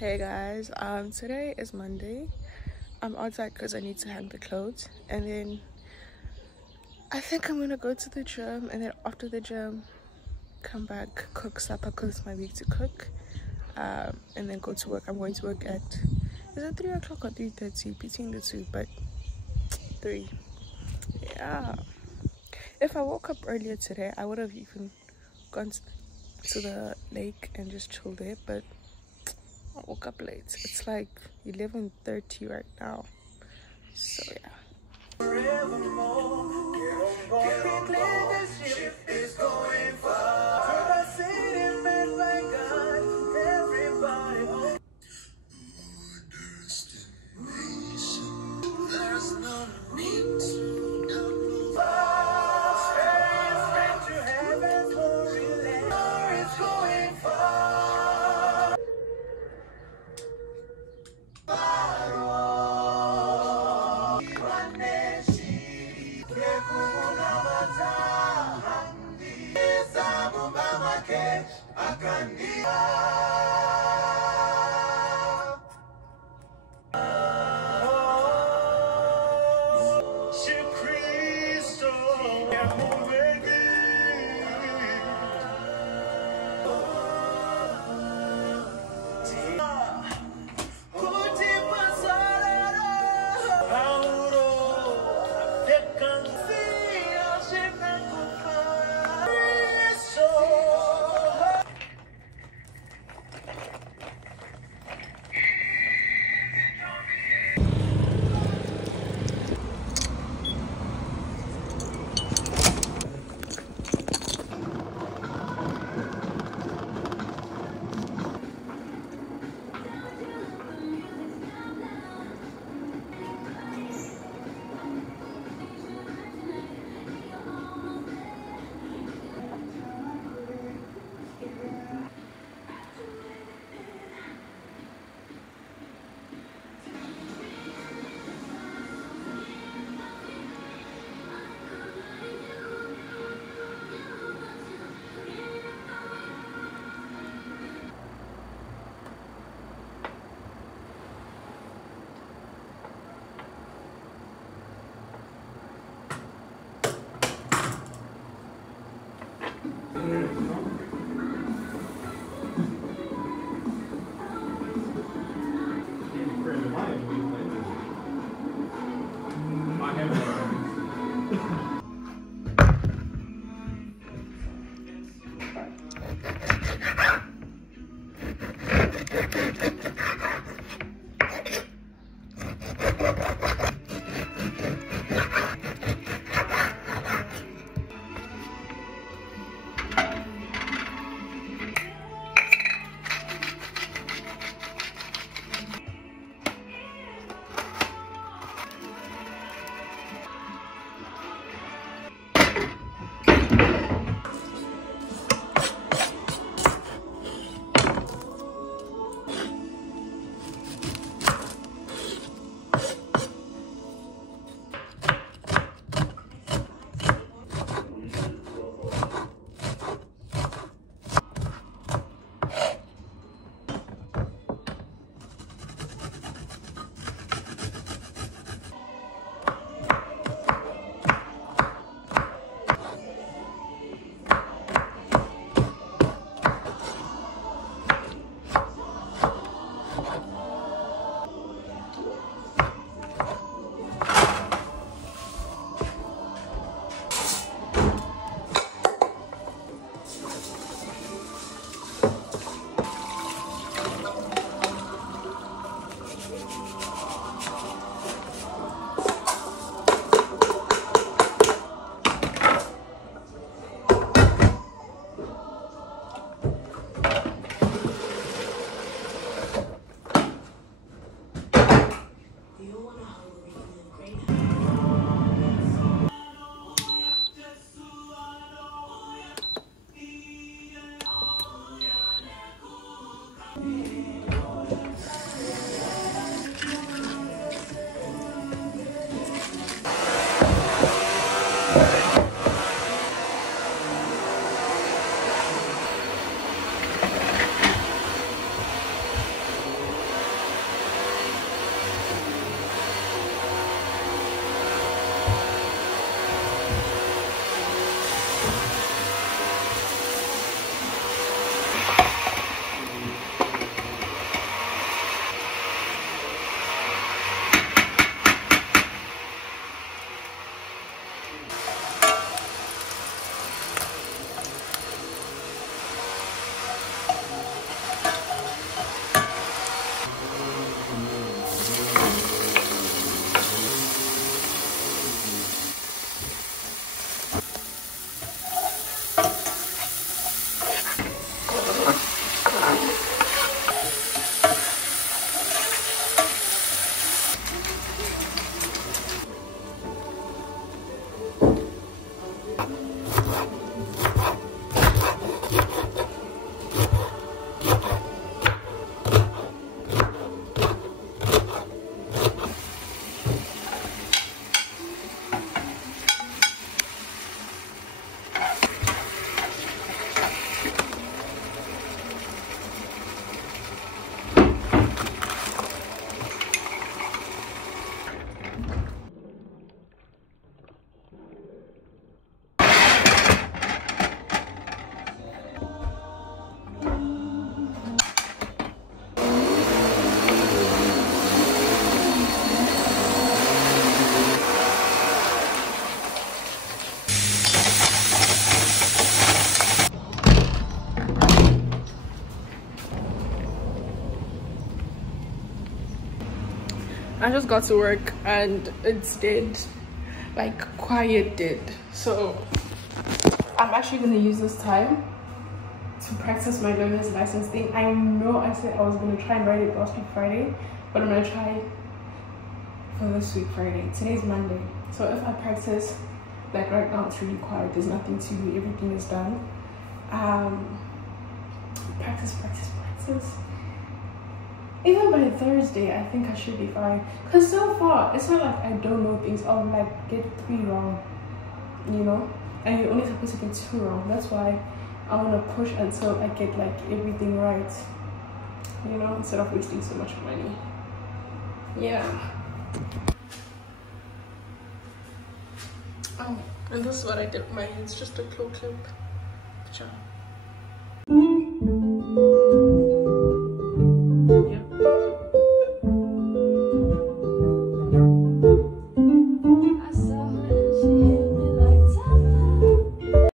Hey guys, today is Monday. I'm outside because I need to hang the clothes, and then I think I'm gonna go to the gym, and then after the gym come back, cook supper because it's my week to cook, and then go to work. I'm going to work at, is it 3 o'clock or 3:30? Between the two, but 3. Yeah, if I woke up earlier today I would have even gone to the lake and just chilled there, but I woke up late. It's like 11:30 right now, so yeah. I just got to work and it's dead, like quiet dead. So I'm actually gonna use this time to practice my learner's license thing. I know I said I was gonna try and write it last week Friday, but I'm gonna try for this week Friday. Today's Monday, so if I practice, like right now it's really quiet, there's nothing to do, everything is done. Practice. Even by Thursday, I think I should be fine. Because so far, it's not like I don't know things. I'll like get 3 wrong, you know? And you're only supposed to get 2 wrong. That's why I want to push until I get like everything right, you know? Instead of wasting so much money. Yeah. Oh, and this is what I did with my hair. It's just a claw clip. Ciao.